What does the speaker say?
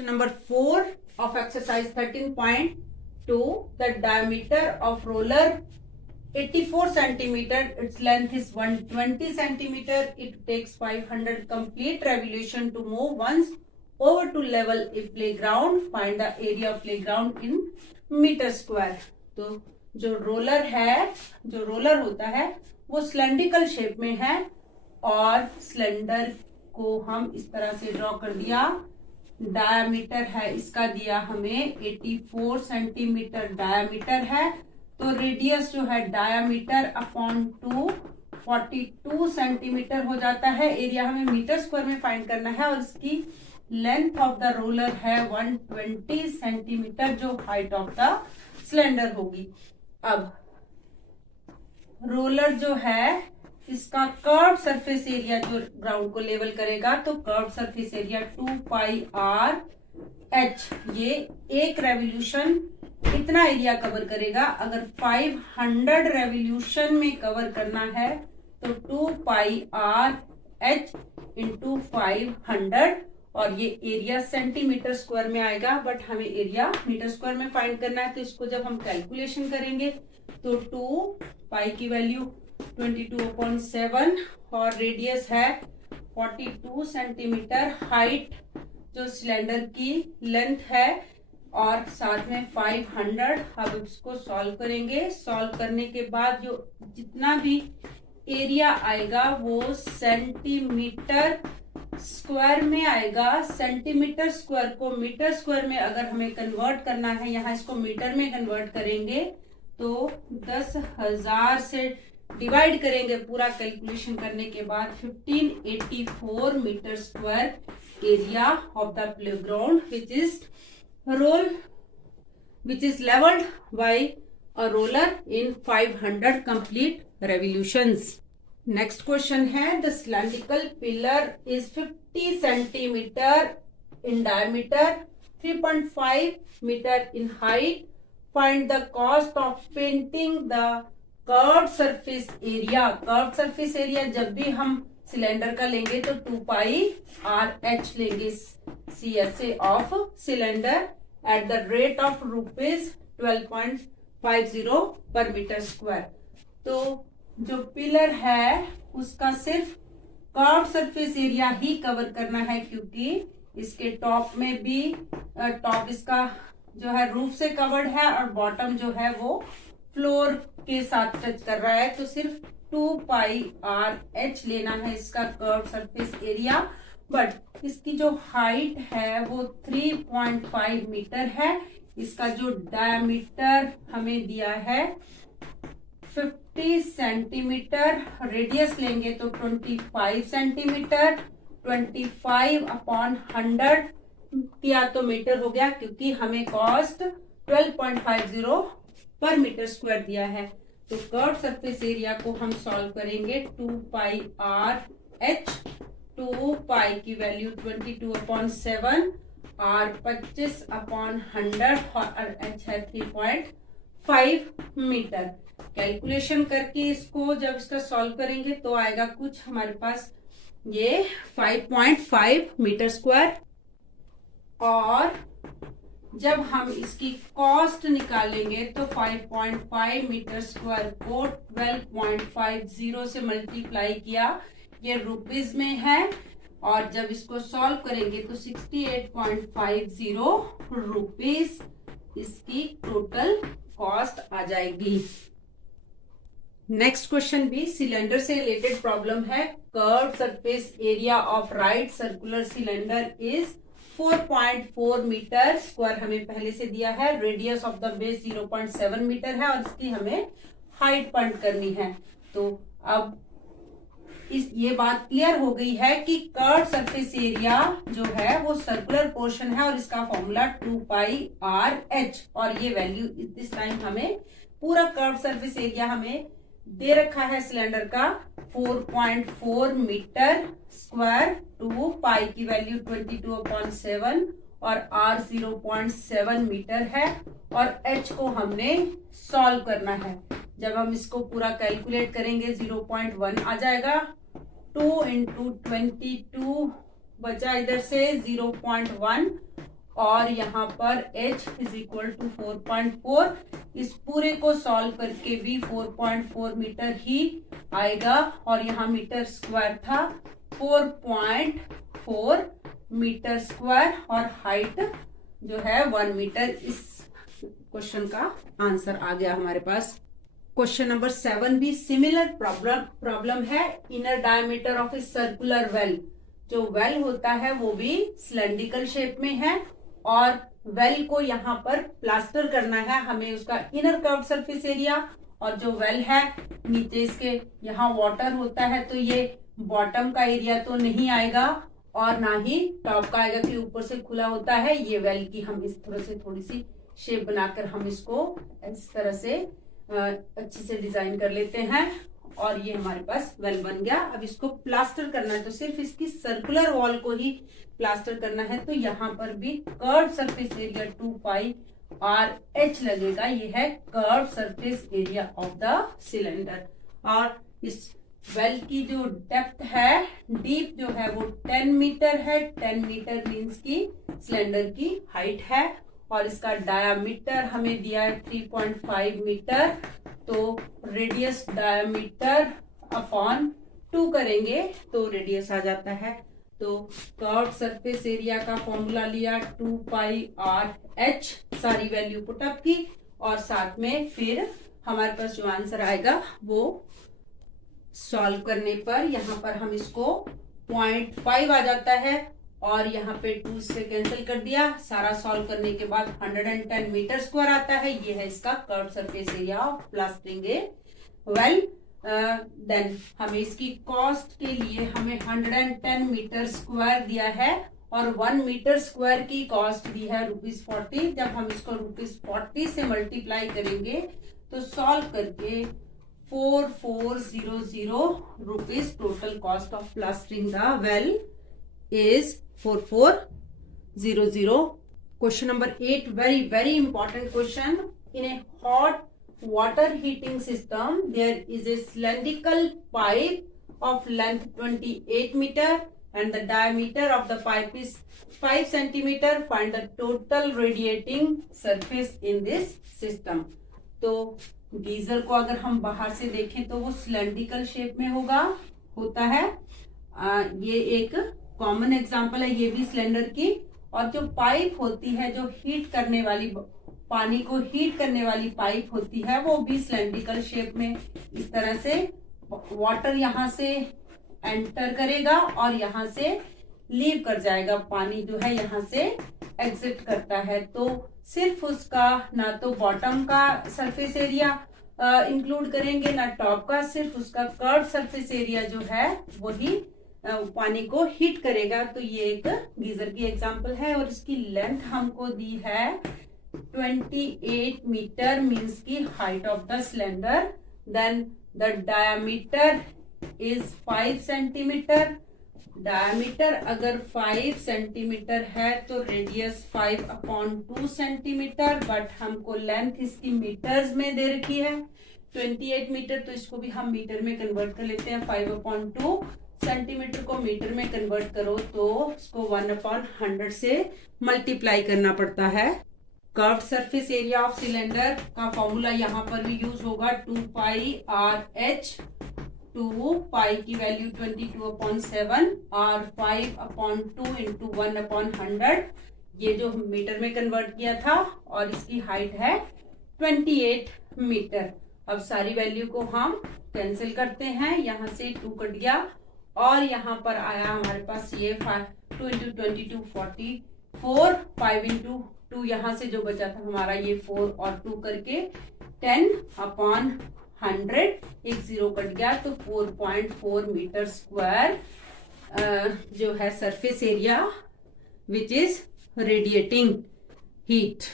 Question number 4 of exercise 13.2. The diameter of roller 84 centimeter. Its length is 120 centimeter. It takes 500 complete revolution to move once over to level a playground. Find the area of playground in metre square. तो जो roller होता है वो cylindrical shape में है और cylinder को हम इस तरह से ड्रॉ कर दिया. डायामीटर है इसका दिया हमें 84 सेंटीमीटर डायामीटर है. तो रेडियस जो है डायामीटर अपॉन 2 42 सेंटीमीटर हो जाता है. एरिया हमें मीटर स्क्वायर में फाइंड करना है और इसकी लेंथ ऑफ द रोलर है 120 सेंटीमीटर जो हाइट ऑफ द सिलेंडर होगी. अब रोलर जो है इसका कर्व सरफेस एरिया जो ग्राउंड को लेवल करेगा तो कर्व सरफेस एरिया 2 पाई आर एच. ये एक रेवोल्यूशन इतना एरिया कवर करेगा. अगर 500 रेवोल्यूशन में कवर करना है तो 2 पाई आर एच इंटू 500 और ये एरिया सेंटीमीटर स्क्वायर में आएगा. बट हमें एरिया मीटर स्क्वायर में फाइंड करना है. तो इसको जब हम कैलकुलेशन करेंगे तो 2 पाई की वैल्यू 22/7 और रेडियस है 42 सेंटीमीटर. हाइट जो सिलेंडर की लेंथ है और साथ में 500. अब इसको सॉल्व करेंगे. सॉल्व करने के बाद जो जितना भी एरिया आएगा वो सेंटीमीटर स्क्वायर में आएगा. सेंटीमीटर स्क्वायर को मीटर स्क्वायर में अगर हमें कन्वर्ट करना है, यहाँ इसको मीटर में कन्वर्ट करेंगे तो 10,000 से डिवाइड करेंगे. पूरा कैलकुलेशन करने के बाद 1584 metre square area of the playground which is leveled by a roller in 500 complete revolutions. Next question है the cylindrical pillar is 50 centimeter in diameter, 3.5 meter in height. Find the cost of painting the curved surface area. Curved surface area जब भी हम cylinder का लेंगे तो 2 पाई R H लेंगे CSA of cylinder at the rate of rupees 12.50 पर metre square. तो जो पिलर है उसका सिर्फ कर्व सरफेस एरिया ही कवर करना है क्योंकि इसके टॉप में भी टॉप इसका जो है रूफ से कवर्ड है और बॉटम जो है वो फ्लोर के साथ टच कर रहा है. तो सिर्फ 2 पाई आर एच लेना है इसका कर्व सरफेस एरिया. बट इसकी जो हाइट है वो 3.5 मीटर है. इसका जो डायमीटर हमें दिया है 50 सेंटीमीटर. रेडियस लेंगे तो 25 सेंटीमीटर. 25/100 किया तो मीटर हो गया क्योंकि हमें कॉस्ट 12.50 पर मीटर स्क्वायर दिया है. तो कर्व सरफेस एरिया को हम सॉल्व करेंगे. 2 पाई आर एच 2 पाई की वैल्यू 22/7 आर 25/100 और एच है 3.5 मीटर. कैलकुलेशन करके इसको जब इसका सॉल्व करेंगे तो आएगा कुछ हमारे पास ये 5.5 मीटर स्क्वायर. और जब हम इसकी कॉस्ट निकालेंगे तो 5.5 मीटर स्क्वायर को 12.50 से मल्टीप्लाई किया. ये रुपीज में है और जब इसको सॉल्व करेंगे तो 68.50 रुपीज इसकी टोटल कॉस्ट आ जाएगी. नेक्स्ट क्वेश्चन भी सिलेंडर से रिलेटेड प्रॉब्लम है. Curve surface area of right circular cylinder is 4.4 metre square हमें पहले से दिया है. Radius of the base 0.7 metre है और इसकी हमें हाइट फाइंड करनी है. तो अब ये बात क्लियर हो गई है कि कर्व सरफेस एरिया जो है वो सर्कुलर पोर्शन है और इसका फॉर्मूला 2 पाई आर एच और ये वैल्यू इस टाइम हमें पूरा कर्व सरफेस एरिया हमें दे रखा है सिलेंडर का 4.4 मीटर स्क्वायर. 2 पाई की वैल्यू 22/7 और आर 0.7 मीटर है और एच को हमने सॉल्व करना है. जब हम इसको पूरा कैलकुलेट करेंगे 0.1 आ जाएगा. 2 × 22 बचा इधर से 0.1 और यहाँ पर h इज इक्वल टू 4.4। इस पूरे को सॉल्व करके भी 4.4 मीटर ही आएगा और यहाँ मीटर स्क्वायर था 4.4 मीटर स्क्वायर और हाइट जो है 1 मीटर। इस क्वेश्चन का आंसर आ गया हमारे पास। क्वेश्चन नंबर 7 भी सिमिलर प्रॉब्लम है। Inner diameter of a circular well, जो वेल होता है वो भी सिलेंड्रिकल शेप में है और वेल को यहाँ पर प्लास्टर करना है हमें उसका इनर कर्व सरफेस एरिया। और जो वेल है नीचे इसके यहाँ वाटर होता है तो ये बॉटम का एरिया तो नहीं आएगा और ना ही टॉप का आएगा कि ऊपर से खुला होता है। ये वेल की हम इस तरह से थोड़ी सी शेप बनाकर हम इसको इस तरह से अच्छे से डिजाइन कर लेते हैं और ये हमारे पास वेल बन गया। अब इसको प्लास्टर करना है तो सिर्फ इसकी सर्कुलर वॉल को ही प्लास्टर करना है। तो यहाँ पर भी कर्व सरफेस एरिया 2 पाई RH लगेगा। ये है curve surface area of the cylinder. और इस वेल की जो डेप्थ है, डीप जो है वो 10 मीटर है। 10 मीटर मीन्स की सिलेंडर की हाइट है और इसका डायामीटर हमें दिया है 3.5 मीटर। तो रेडियस डायामीटर अपॉन 2 करेंगे तो रेडियस आ जाता है। तो कर्व सरफेस एरिया का फॉर्मूला लिया 2 पाई RH, सारी वैल्यू पुट अप की और साथ में फिर हमारे पास जो आंसर आएगा वो सॉल्व करने पर यहाँ पर हम इसको 0.5 आ जाता है और यहाँ पे 2 से कैंसिल कर दिया। सारा सॉल्व करने के बाद 110 मीटर स्क्वायर आता है। ये है इसका curve surface area of plastering a well. Then हमें इसकी कॉस्ट के लिए हमें 110 मीटर स्क्वायर दिया है और 1 मीटर स्क्वायर की कॉस्ट दी है ₹40। जब हम इसको ₹40 से मल्टीप्लाई करेंगे तो सॉल्व करके 4400 rupees total cost of plastering the well is 4400. Question number 8, very important question. In a hot water heating system, there is a cylindrical pipe of length 28 meter and the diameter of the pipe is 5 centimeter. Find the total radiating surface in this system. तो geyser को अगर हम बाहर से देखें तो वो cylindrical shape में होता है। ये एक कॉमन एग्जांपल है, ये भी सिलेंडर की। और जो पाइप होती है, जो हीट करने वाली, पानी को हीट करने वाली पाइप होती है, वो भी सिलेंड्रिकल शेप में इस तरह से वाटर यहाँ से एंटर करेगा और यहाँ से लीव कर जाएगा। पानी जो है यहाँ से एग्जिट करता है। तो सिर्फ उसका ना तो बॉटम का सरफेस एरिया इंक्लूड करेंगे ना टॉप का, सिर्फ उसका कर्व सरफेस एरिया जो है वही पानी को हीट करेगा। तो ये एक गीजर की एग्जांपल है और इसकी लेंथ हमको दी है 28 मीटर मींस की height of the cylinder. Then the diameter is 5 centimetre. Diameter अगर 5 सेंटीमीटर है तो रेडियस 5/2 सेंटीमीटर, बट हमको लेंथ इसकी मीटर्स में दे रखी है 28 मीटर, तो इसको भी हम मीटर में कन्वर्ट कर लेते हैं। 5/2 सेंटीमीटर को मीटर में कन्वर्ट करो तो इसको 1/100 से मल्टीप्लाई करना पड़ता है। Curved surface area of cylinder का फॉर्मूला यहाँ पर भी यूज होगा 2 पाई RH। 2 पाई की वैल्यू 22/7 और 5/2 इंटू 1/100, ये जो मीटर में कन्वर्ट किया था और इसकी हाइट है 28 मीटर। अब सारी वैल्यू को हम कैंसिल करते हैं, यहाँ से 2 कट गया और यहाँ पर आया हमारे पास ये 2 इंटू 22 44, 5 इंटू 2 यहाँ से जो बचा था हमारा ये 4 और 2 करके 10/100, एक 0 कट गया तो 4.4 मीटर स्क्वायर जो है surface area which is radiating heat.